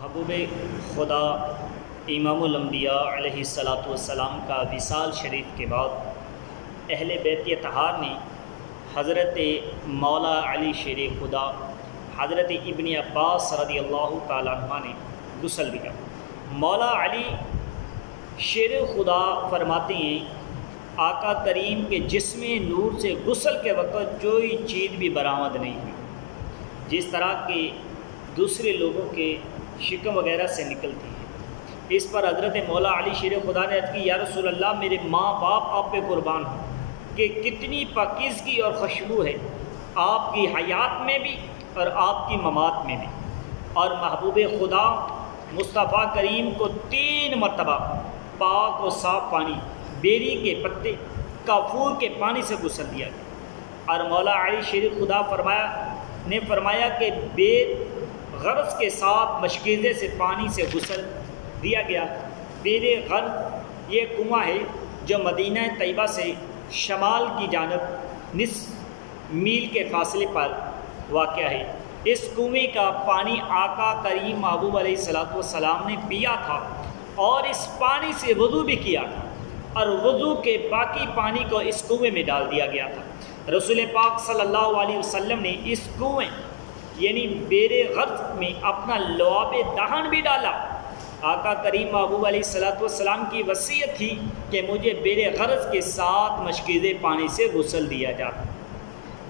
محبوب خدا امام الانبیاء علیہ الصلاۃ والسلام کا وصال شریف کے بعد اہل بیت اطہار نے حضرت مولا علی شیر خدا حضرت ابن عباس رضی اللہ تعالیٰ عنہ نے غسل دیا۔ مولا علی شیر خدا فرماتے ہیں آقا کریم کے جسم نور سے غسل کے وقت کوئی چیز بھی برآمد نہیں ہوئی، جس طرح کے دوسرے لوگوں کے شکم وغیرہ سے نکلتی ہے۔ اس پر حضرت مولا علی شیر خدا نے عرض کی یا رسول اللہ میرے ماں باپ آپ پہ قربان ہوں کہ کتنی پاکیزگی اور خوشبو ہے آپ کی حیات میں بھی اور آپ کی ممات میں بھی۔ اور محبوب خدا مصطفیٰ کریم کو 3 مرتبہ پاک و صاف پانی، بیری کے پتے، کافور کے پانی سے غسل دیا گیا۔ اور مولا علی شیر خدا فرمایا کہ بے غرض کے ساتھ مشکیزے سے پانی سے غسل دیا گیا۔ بیر غرض یہ کنواں ہے جو مدینہ طیبہ سے شمال کی جانب نصف میل کے فاصلے پر واقع ہے۔ اس کنویں کا پانی آقا کریم محبوب علیہ الصلوۃ والسلام نے پیا تھا اور اس پانی سے وضو بھی کیا تھا، اور وضو کے باقی پانی کو اس کنویں میں ڈال دیا گیا تھا۔ رسول پاک صلی اللہ علیہ وسلم نے اس کنویں یعنی بیر غرض میں اپنا لعاب دہن بھی ڈالا۔ آقا کریم محبوب علیہ الصلوۃ والسلام کی وصیت تھی کہ مجھے بیر غرض کے ساتھ مشکیزے پانی سے غسل دیا جاتا۔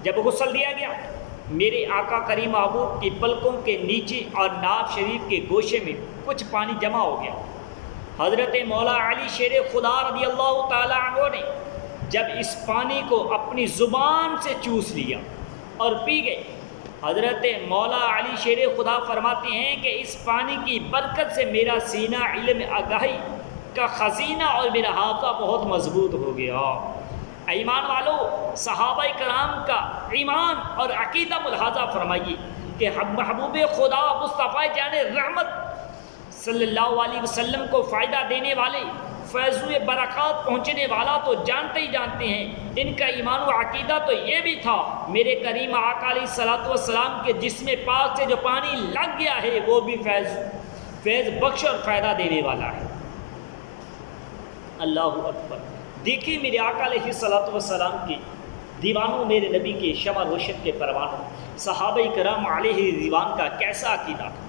جب غسل دیا گیا میرے آقا کریم محبوب کی پلکوں کے نیچے اور ناف شریف کے گوشے میں کچھ پانی جمع ہو گیا۔ حضرت مولا علی شیر خدا رضی اللہ تعالیٰ عنہ نے جب اس پانی کو اپنی زبان سے چوس لیا اور پی گئے، حضرت مولا علی شیر خدا فرماتے ہیں کہ اس پانی کی برکت سے میرا سینہ علم آگاہی کا خزینہ اور میرا حافظہ بہت مضبوط ہو گیا۔ ایمان والو، صحابہ کرام کا ایمان اور عقیدہ ملاحظہ فرمائیے کہ محبوب خدا مصطفیٰ جان رحمت صلی اللہ علیہ وسلم کو فائدہ دینے والے، فیض و برکات پہنچنے والا تو جانتے ہی جانتے ہیں، ان کا ایمان و عقیدہ تو یہ بھی تھا میرے کریم آقا علیہ الصلوۃ والسلام کے جسم پاک سے جو پانی لگ گیا ہے وہ بھی فیض بخش اور فائدہ دینے والا ہے۔ اللہ اکبر! دیکھیے میرے آقا علیہ الصلوۃ والسلام کے دیوانوں، میرے نبی کے شمع روشن کے پروانوں، صحابہ کرام علیہ رضوان کا کیسا عقیدہ تھا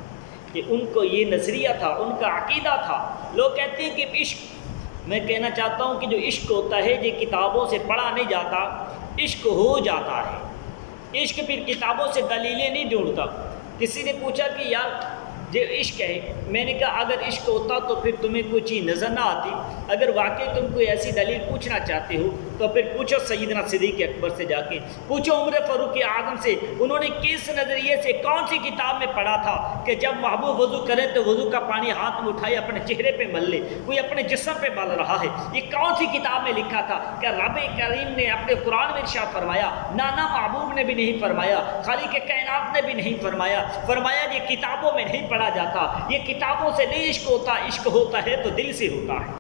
کہ ان کو یہ نظریہ تھا، ان کا عقیدہ تھا۔ لوگ کہتے ہیں کہ عشق، میں کہنا چاہتا ہوں کہ جو عشق ہوتا ہے یہ کتابوں سے پڑھا نہیں جاتا، عشق ہو جاتا ہے۔ عشق پھر کتابوں سے دلیلیں نہیں ڈھونڈتا۔ کسی نے پوچھا کہ یار جو عشق ہے، میں نے کہا اگر عشق ہوتا تو پھر تمہیں کوئی چیز نظر نہ آتی۔ اگر واقعی تم کوئی ایسی دلیل پوچھنا چاہتے ہو تو پھر پوچھو سیدنا صدیق اکبر سے، جا کے پوچھو عمر فاروق اعظم سے، انہوں نے کس نظریے سے کون سی کتاب میں پڑھا تھا کہ جب محبوب وضو کرے تو وضو کا پانی ہاتھ میں اٹھائے اپنے چہرے پہ مل لے، کوئی اپنے جسم پہ مل رہا ہے۔ یہ کون سی کتاب میں لکھا تھا کہ رب کریم نے اپنے قرآن میں ارشاد فرمایا، نانا محبوب نے بھی نہیں فرمایا، خالق کائنات نے بھی نہیں فرمایا۔ فرمایا یہ کتابوں میں نہیں پڑھا جاتا، یہ کتابوں سے نہیں عشق ہوتا، عشق ہوتا ہے تو دل سے ہوتا ہے۔